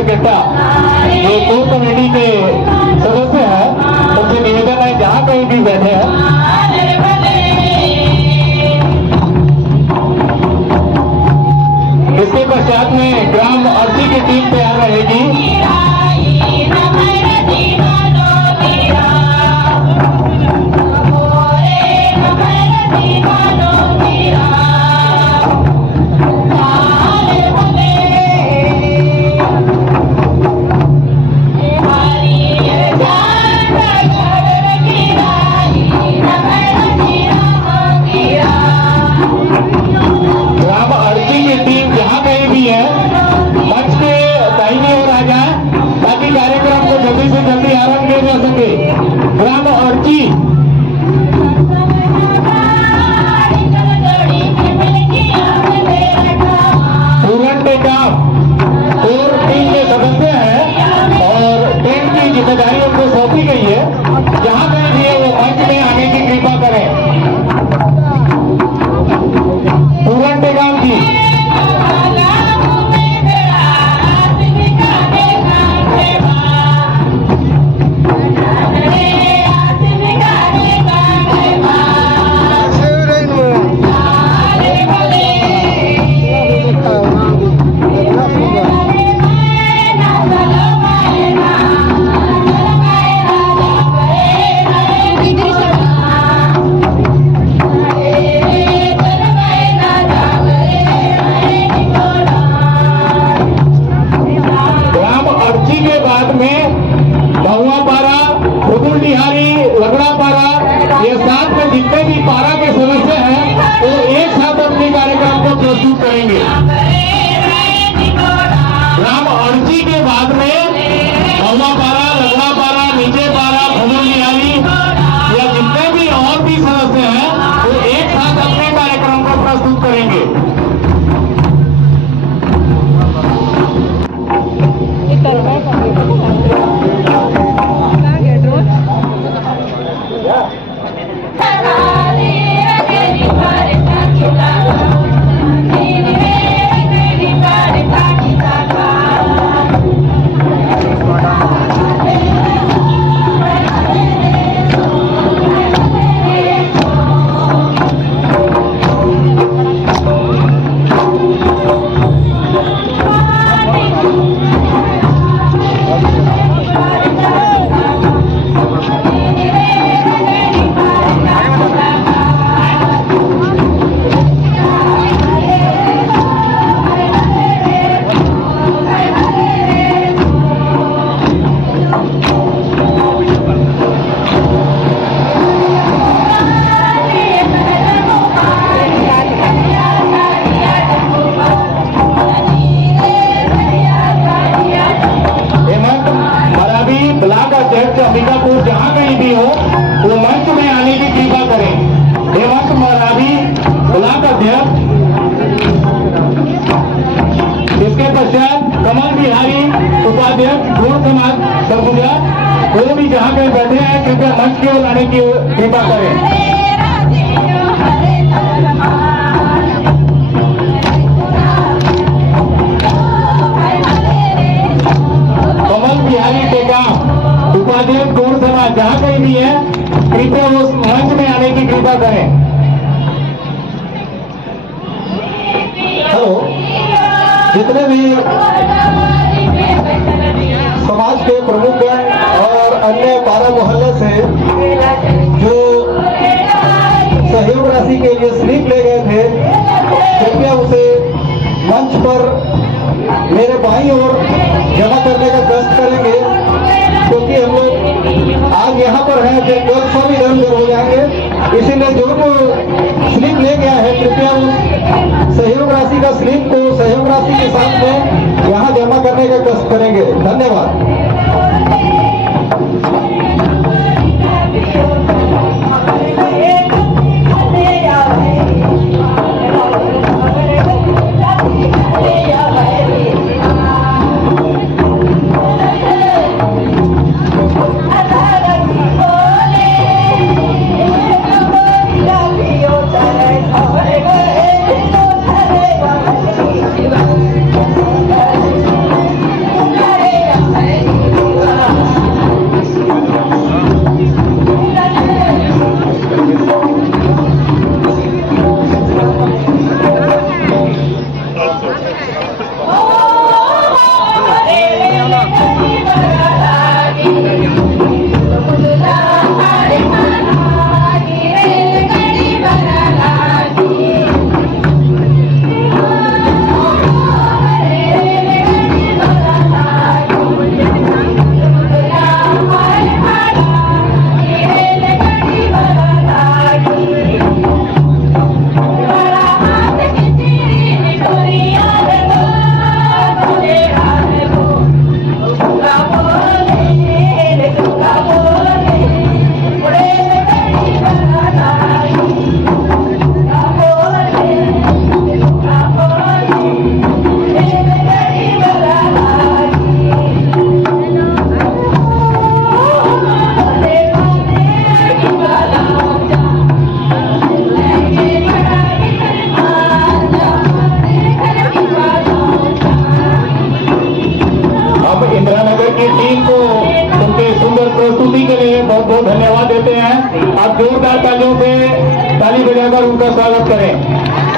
करकेट्टा ये core committee के सदस्य हैं, उनसे निवेदन है जहाँ कहीं भी बैठे हैं इसके पश्चात में ग्राम अर्जी की टीम तैयार रहेगी। ग्राम अर्जी पूरन टेकाम कोर टीम के सदस्य हैं और टेंट की जिम्मेदारी उनको सौंपी गई है। जहां कहीं भी वो मंच में आने की कृपा करें। पूरन टेकाम जी ये साथ में जितने भी पारा के सदस्य हैं वो एक साथ अपने कार्यक्रम को प्रस्तुत करेंगे। ग्राम अर्जी के बाद में बहुआ पारा, लगड़ा पारा, नीचे पारा, भुवन बिहारी या जितने भी और भी सदस्य हैं वो एक साथ अपने कार्यक्रम को प्रस्तुत करेंगे। अंबिकापुर जहाँ कहीं भी हो वो मंच में आने की कृपा करें। हेमंत मरावी ब्लॉक अध्यक्ष, इसके पश्चात कमल बिहारी उपाध्यक्ष गौड़ समाज सरगुजा, वो भी जहाँ कहीं बैठे हैं कृपया मंच की ओर आने की कृपा करें। कमल बिहारी टेकाम उपाध्यक्ष गौड़ समाज जहाँ कहीं भी है कृपया उस मंच में आने की कृपा करें। हेलो, जितने भी समाज के प्रमुख और अन्य पारा मोहल्ले से जो सहयोग राशि के लिए स्लिप ले गए थे कृपया उसे मंच पर मेरे बाईं ओर जमा करने का कष्ट करेंगे, क्योंकि हम लोग आज यहाँ पर हैं, फिर कल सब इधर उधर हो जाएंगे। इसीलिए जो स्लिप ले गया है कृपया उस सहयोग राशि का स्लिप को सहयोग राशि के साथ में यहाँ जमा करने का कष्ट करेंगे। धन्यवाद। अब इंदिरानगर की टीम को उनके सुंदर प्रस्तुति के लिए बहुत बहुत धन्यवाद देते हैं। आप जोरदार तालियों से ताली बजाकर उनका स्वागत करें।